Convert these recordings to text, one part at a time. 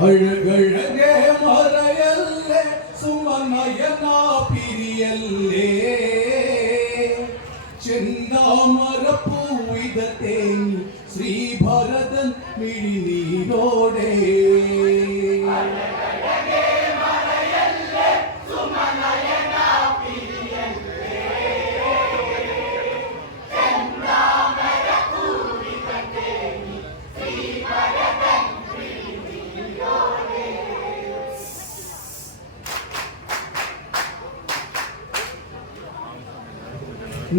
അഴകഴകെ മറയല്ലേ സുമനയന പിരിയല്ലേ ചെന്താമര പൂവിത തേങ്ങി ശ്രീഭരതൻ മിഴിനീരോടെ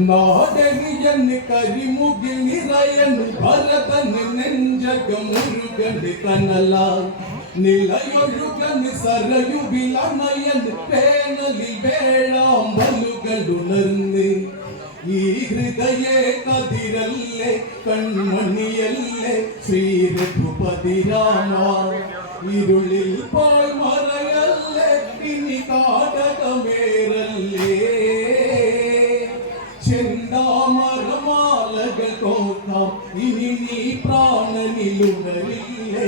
നാടകിയൻ കരിമുകിൽ നിറയൻ ഭരതൻ നെഞ്ചകമുരുകൻ കനലാൽ നിലയൊഴുകൻ സരയുവിലണയൻ പേനലിൽ വേഴാമ്പലുകളുണർന്ന് ഈ ഹൃദയ കതിരല്ലേ കൺമണിയല്ലേ ശ്രീരഘുപതി രാമ ഇരുളിൽ പോയി മറയല്ലേ ഇനി കാടകമേറല്ലേ ചെന്താമരമാലകൾ കോർക്കാം ഇനി നീ പ്രാണനിലുണരില്ലേ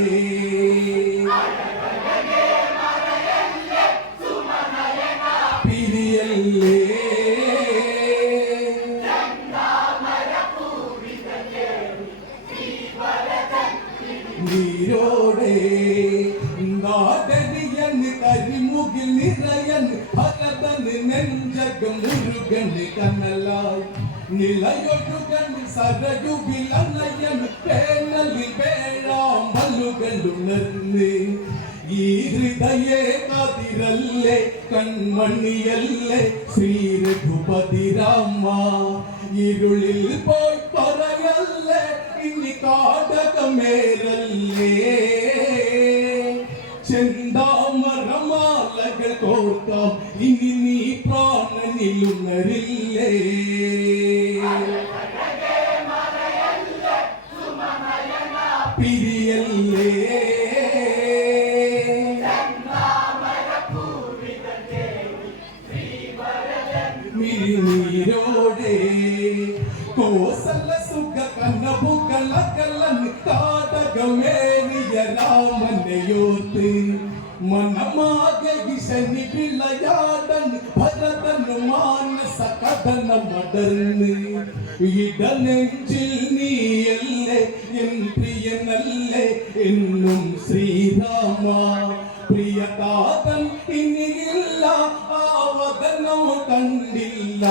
പിരിയല്ലേ നീരോടെ നാടനിയൻ കരിമുകിൽ നിറയൻ ഭരതൻ നെഞ്ചകമുരുകൻ കനലായി നിലയൊഴുകൻ സരയുവിലണയൻ പേനലിൽ വേഴാമ്പലുകളുണർന്ന് ഈ ഹൃദയ കതിരല്ലേ കൺമണിയല്ലേ ശ്രീരഘുപതി രാമ ഇരുളിൽ പോയി പറയല്ലേ ഇനി കാടകമേറല്ലേ ചെന്താമരമാലകൾ കോർക്കാം ഇനി നീ പ്രാണനിലുണരില്ലേ പിരിയല്ലേ മിഴിനീരോടെ കോസല സുഖ കനവുകളകലൻ കാടകമേറിയ രാമനെയോത്ത് മനമാകെ ശനി വിളയാടൻ ഭരതൻ മാനസ കഥന മടർന്ന് ഇടനെഞ്ചിൽ നീയല്ലേ എൻ പ്രിയനല്ലേ എന്നും ശ്രീരാമ പ്രിയതാതൻ ഇനിയില്ല ആവതനോ കണ്ടില്ല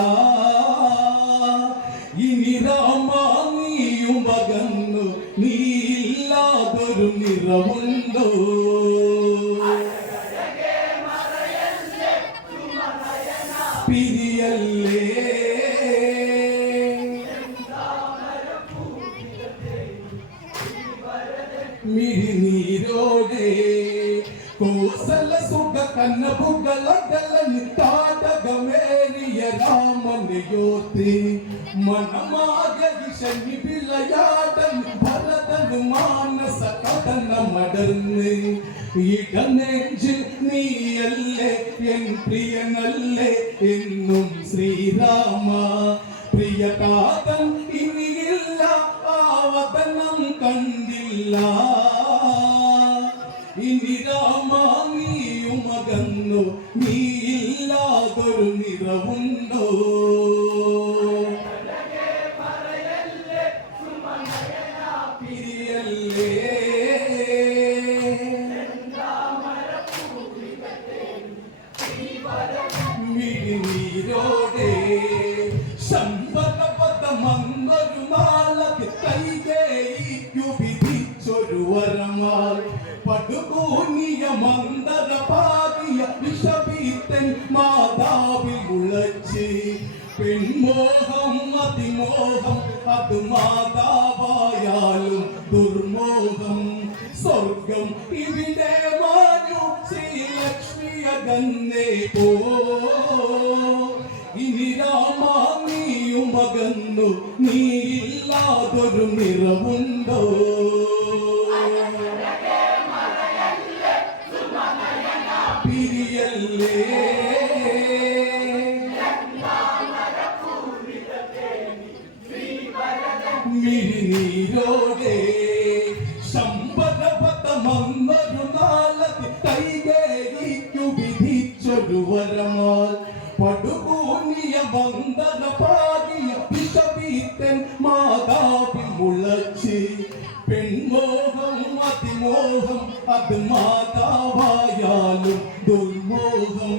ഇനി രാമ നീയും അകന്നു നീയില്ലാതൊരു നിറമുണ്ടോ പിരിയല്ലേ മിഴിനീരോടെ കോസല സുഖ കനവുകളകലൻ കാടകമേറിയ രാമനെയോത്ത് മനമാകെ ശനി വിളയാടൻ ഭരതൻ മാനസ കഥന മടർന്ന് ഇടനെഞ്ചിൽ നീയല്ലേ എൻ പ്രിയനല്ലേ എന്നും ശ്രീരാമ പ്രിയതാതൻ ഇനിയില്ല ആവതനം കണ്ടില്ല ഇനി രാമ നീയും അകന്നു നീയില്ലാതൊരു നിറവുണ്ടോ പിരിയല്ലേ മിഴിനീരോടെ ശമ്പരപദമന്നൊരു നാളത് കൈകേയിക്കു വിധിച്ചൊരു വരമാൽ പടുകൂനിയ മന്ദര പാകിയ വിഷഭീത്തൻ മാതാവിൽ ഉളച്ച് പെൺമോഹം അതിമോഹം അത് മാതാവായാലും ദുർമോഹം സ്വർഗം ഇവിടെ മാഞ്ഞു ശ്രീലക്ഷ്മി അകന്നേ പോ ഇനി രാമ നീയും അകന്നു നീയില്ലാതൊരു നിറവുണ്ടോ പിരിയല്ലേ മിഴിനീരോടെ ശമ്പരപദമന്നൊരു നാള പാകിയ വിഷവീത്തൻ മാതാവിൽ മുളച്ച് പെൺമോഹം അതിമോഹം അത് മാതാവായാലും ദുർമോഹം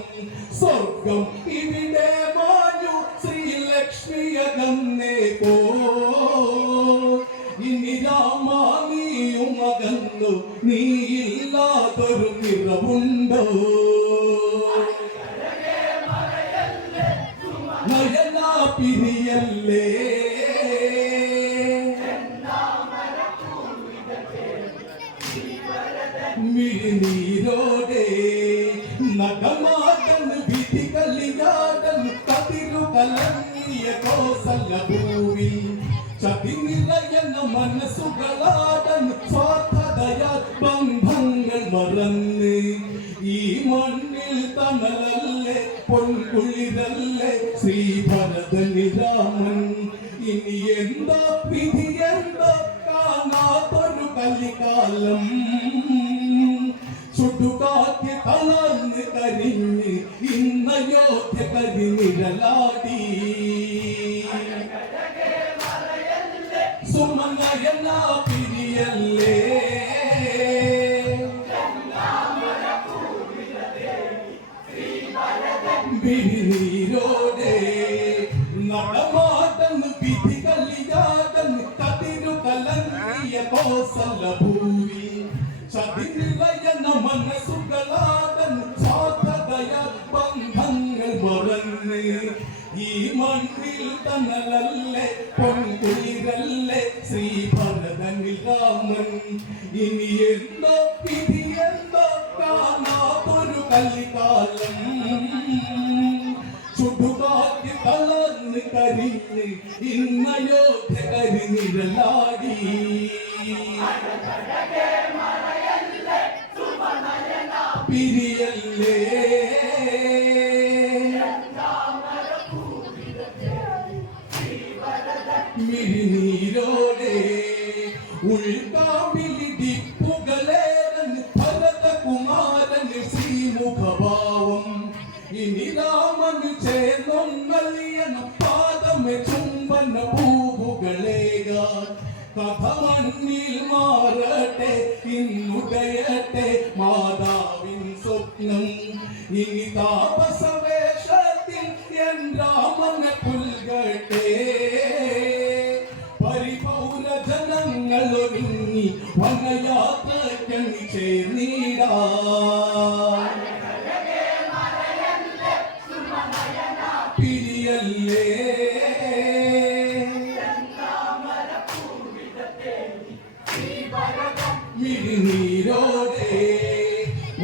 സ്വർഗം ഇവിടെ മാഞ്ഞു ശ്രീലക്ഷ്മിയകന്നേ പോ ഇനി രാമാനിയും അകന്നു നീയില്ലാതൊരു നിറവുണ്ടോ നയനാ പിരിയല്ലേ മിഴിനീരോടെ നഗമാടൻ വിധി കലിയാടൻ കതിരു കലങ്ങിയ കോസലഭൂവി ചതിനിറയുന്ന മനസ്സുകളാടൻ സ്വാർത്ഥതയ ബന്ധങ്ങൾ മറന്ന് ഈ മണ്ണിൽ തണലല്ലേ പൊൻകുളിരല്ലേ ശ്രീഭരതനി രാമൻ ഇനി എന്താ വിധി എന്താ കാണാത്തൊരു കലികാലം ചുടുകാറ്റ് തളർന്ന് കരിഞ്ഞ് ഇന്നയോധ്യ കരിനിഴലാടി സുമനയന പിരിയല്ലേ വിഴിനീരോടെ നടമാടൻ വിധി കലിയാടൻ കതിരു കലങ്ങിയ കോസലഭൂവി ചതിനിറയുന്ന മനസ്സുകളാടൻ സ്വാർത്ഥതയ ബന്ധങ്ങൾ മറന്ന് ഈ മണ്ണിൽ തണലല്ലേ പൊൻകുളിരല്ലേ ശ്രീഭരതനിൽ രാമൻ ഇനി എന്തോ വിധി എന്തോ കാണാത്തൊരു കലികാലം ചുടുകാറ്റ് തളർന്ന് കരിഞ്ഞ് ഇന്നയോധ്യ കരിനിഴലാടി പിരിയല്ലേ മിഴിനീരോടെ ഉൾക്കാവിലി ദിപ്പുകളേരൻ ഭരതകുമാരൻ ശ്രീമുഖഭാവം ഇനി രാമന് ചേർന്നൊന്നലിയന പാദമെ ചുംബന പൂവുകളേക കഥ മണ്ണിൽ മാറട്ടെ ഇന്നുടയട്ടെ മാതാവിൻ സ്വപ്നം ഇനി താപസവേഷത്തിൽ എൻ രാമനെ പുൽകട്ടെ പരിപൗര ജനങ്ങൾ ഒരുങ്ങി വനയാത്രയ്ക്കണി ചേർന്നിടാ പിരിയല്ലേ മിഴിനീരോടെ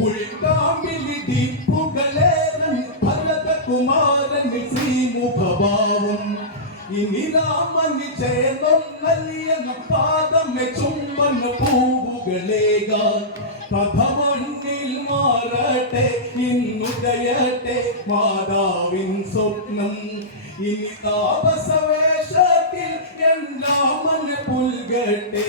ഉൾക്കാമ്പിലി ദിപ്പുകളേരൻ ഭരതകുമാരൻ ശ്രീമുഖഭാവം ഇനി രാമന് ചേർന്നൊന്നലിയന പാദമെ ചുംബന പൂവുകളേക കഥ മണ്ണിൽ മാറട്ടെ ഇന്നുടയട്ടെ മാതാവിൻ സ്വപ്നം ഇനി താപസവേഷത്തിൽ എൻ രാമനെ പുൽകട്ടെ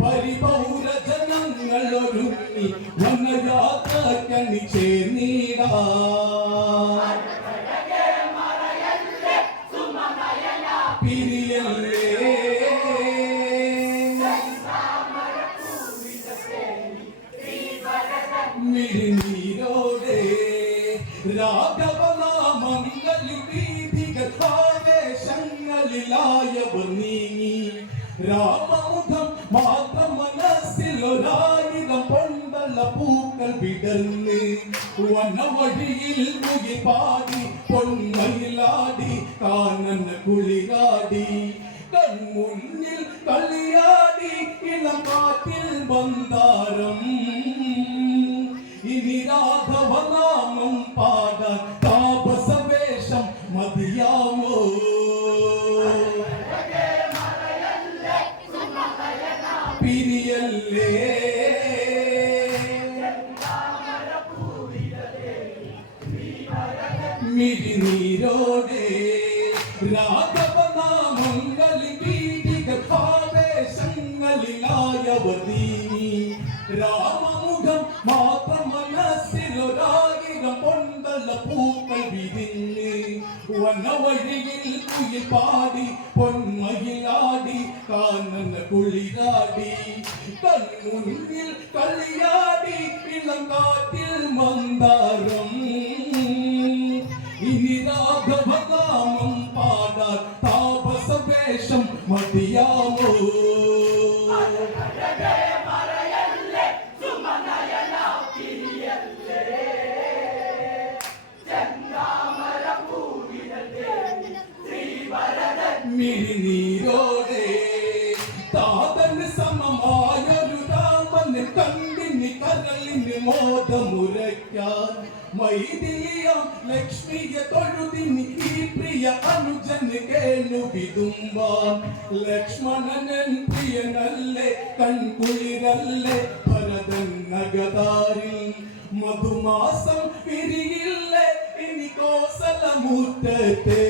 പരിപൗര ജനങ്ങൾ ഒരുങ്ങി വനയാത്രയ്ക്കണി ചേർന്നിടാ പിരിയല്ലേ മിഴിനീരോടെ രാഘവനാമങ്ങളിൽ വീഥികൾ ആവേശങ്ങളിലായവർ നീങ്ങി രാമമുഖം മാത്രം മനസ്സിലൊരായിരം പൊന്തള പൂക്കൾ വിടർന്ന് വനവഴിയിൽ മുകി പാടി പൊന്മയിലാടി കാനന കുളിരാടി കൺമുന്നിൽ കളിയാടി ഇളം കാറ്റിൽ ബന്ധാരം ഇനി രാഘവനാമം പാടാൻ താപസവേഷം മതിയാമോ പിരിയല്ലേ മിഴിനീരോടെ രാഘവനാമങ്ങളിൽ വീഥികൾ ആവേശങ്ങളിലായവർ നീങ്ങി രാമമുഖം മാത്രം മനസ്സിലൊരായിരം പൊന്തള പൂക്കൾ വിരിഞ്ഞ് വനവഴിയിൽ കുയിൽ പാടി പൊന്മയിലാടി കാനന കുളിരാടി കൺമുന്നിൽ കളിയാടി ഇളം കാറ്റിൽ മന്ദാരം ഇനി രാഘവനാമം പാടാൻ താപസവേഷം മതിയാമോ മിഴിനീരോടെ താതന് സമമായൊരു രാമന് കണ്ടിന് കരളിന് മോദമുരയ്ക്കാൻ മൈഥിലിയാം ലക്ഷ്മിയെ തൊഴുതിന് ഈ പ്രിയ അനുജന് കേണു വിതുമ്പാൻ ലക്ഷ്മണനൻ പ്രിയനല്ലേ കൺകുളിരല്ലേ ഭരതൻ നഗതാരിൽ മധുമാസം പിരിയില്ലേ ഇനി കോസലമുറ്റത്തെ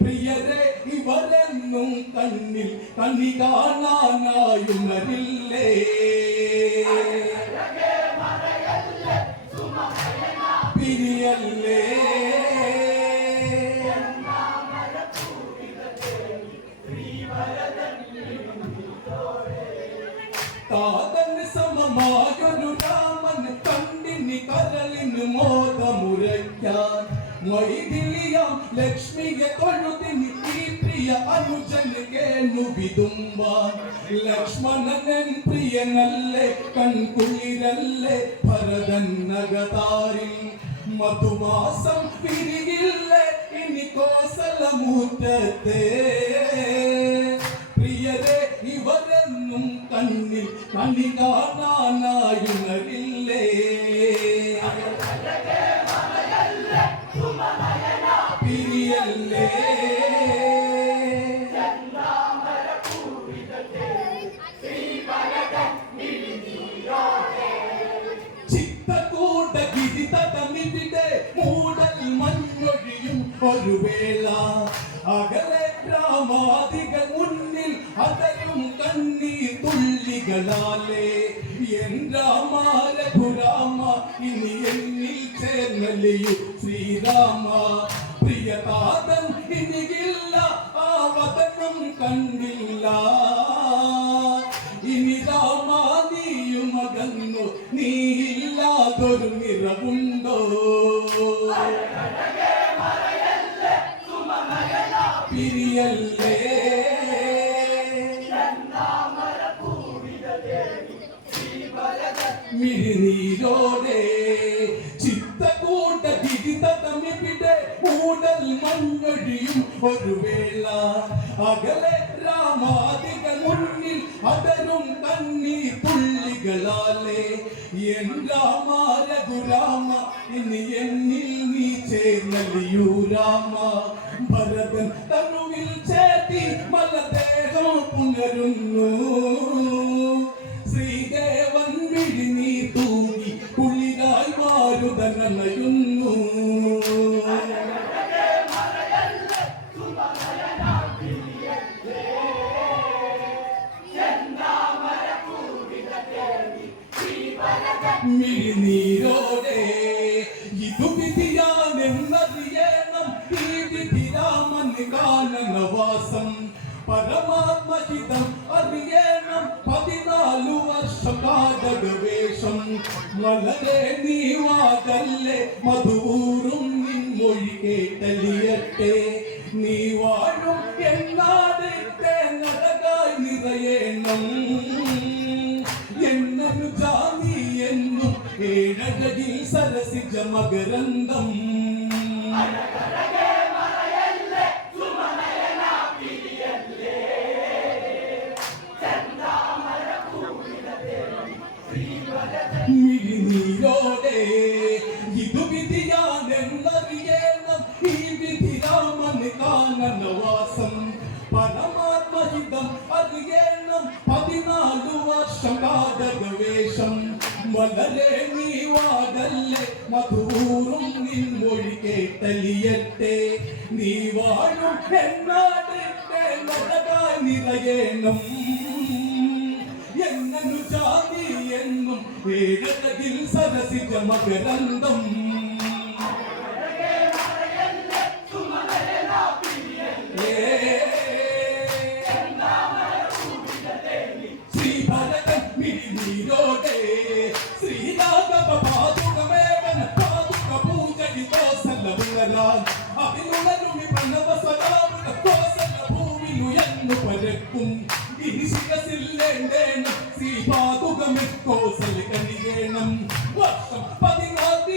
പ്രിയരെ ഇവരെന്നും കണ്ണിൽ കണ്ണി കാണാനായുണരില്ലേ പിരിയല്ലേ താതന് സമമായൊരു രാമൻ കണ്ടിന് കരളിന് മോദമുരയ്ക്കാൻ മൈഥിലിയാം ലക്ഷ്മിയെ തൊഴുതിന് ഈ പ്രിയ അനുജന് കേണു വിതുമ്പാൻ ലക്ഷ്മണനൻ പ്രിയനല്ലേ കൺകുളിരല്ലേ ഭരതൻ നഗതാരിൽ മധുമാസം പിരിയില്ലേ ഇനി കോസലമുറ്റത്തെ പ്രിയരെ ഇവരെന്നും കണ്ണിൽ കണ്ണി കാണാനായുണരില്ലേ പിരിയല്ലേ ചിത്തക്കൂട്ട ഗിരിതമിവിടെ മൂടൽ മഞ്ഞൊഴിയും ഒരു വേള അകലെ രാമാദികൾ മുന്നിൽ അതരും കണ്ണീർ തുള്ളികളാലേ എൻ രാമ രഘുരാമ ഇനി എന്നിൽ ചേർന്നലിയു ശ്രീരാമ പ്രിയതാതൻ ഇനിയില്ല ആ വദനം കണ്ടില്ല ഇനി രാമ നീയും അകന്നു നീയില്ലാതൊരു നിറവുണ്ടോ പിരിയല്ലേ മിഴിനീരോടെ ചിത്തക്കൂട്ട ഗിരിതമിവിടെ മൂടൽ മഞ്ഞൊഴിയും ഒരു വേള അകലെ രാമാദികൾ മുന്നിൽ അതരും കണ്ണീർ തുള്ളികളാലേ എൻ രാമ രഘുരാമ ഇനി എന്നിൽ നീ ചേർന്നലിയൂ രാമ ഭരതൻ തനുവിൽ ചേർത്തി മലദേഹം പുനരുന്നു ശ്രീദേവൻ വിഴിനീർ തൂങ്ങി കുളിരായി മാരുതനയുന്നു മിഴിനീരോടെ ഇതു വിധിയാണെന്നറിയണം ഈ വിധി രാമൻ കാനനവാസം പരമാത്മഹിതം അറിയണം 14 വർഷം കാതകവേഷം വളരെ നീവാതല്ലേ മധുവൂറും നിൻമൊഴി കേട്ടലിയട്ടെ നീ വാഴും എന്നാട് തേങ്ങടകായി നിറയണം എന്നൊരു ജാതി എന്നും ഏഴഴകിൽ സരസിജ മകരന്തം മിഴിനീരോടെ ഇതു വിധിയാണെന്നറിയണം ഈ വിധി രാമൻ കാനനവാസം പരമാത്മഹിതം അറിയണം 14 വർഷം കാതകവേഷം വളരെ നീവാതല്ലേ മധുവൂറും നിൻമൊഴി കേട്ടലിയട്ടെ നീ വാഴും എന്നാട് തേങ്ങടകായി നിറയണം എന്നു ജാതി എന്നും ഏഴഴകിൽ സരസിജ മകരന്തം പാതുകമെക്കോസൽ കനിയേണം വർഷം 14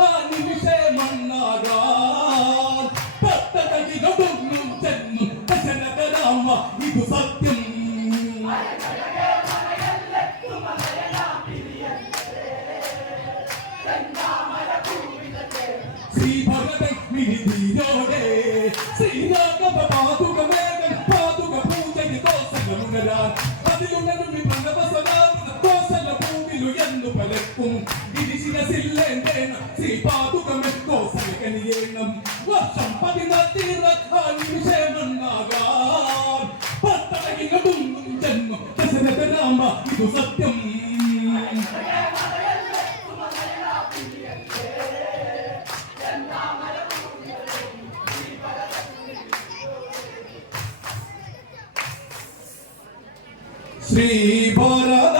ആ നിമിഷമണ്ണാകാൻ പത്തടകിലൊടുങ്ങും ജന്മം ദശരഥരാമ ഇതു സത്യം ശ്രീഭരതൻ മിനിതിയോടെ ശ്രീരാഘവ പാതുകമേകൻ പാതുക പൂജയ്ക്ക് കോസലമുണരാൻ അതിലുണരുമി പ്രണവസനാകുന്ന കോസല ഭൂമിലുയർന്നു പലർക്കും ഗിരിശിരസില്ലേണ്ടേന ശ്രീ പാതുകമെ കോസല കനിയേണം വർഷം 14 ആ നിമിഷമണ്ണാകാൻ പത്തടകിലൊടുങ്ങും ജന്മം ദശരഥരാമ ഇതു സത്യം ശ്രീ ഭരത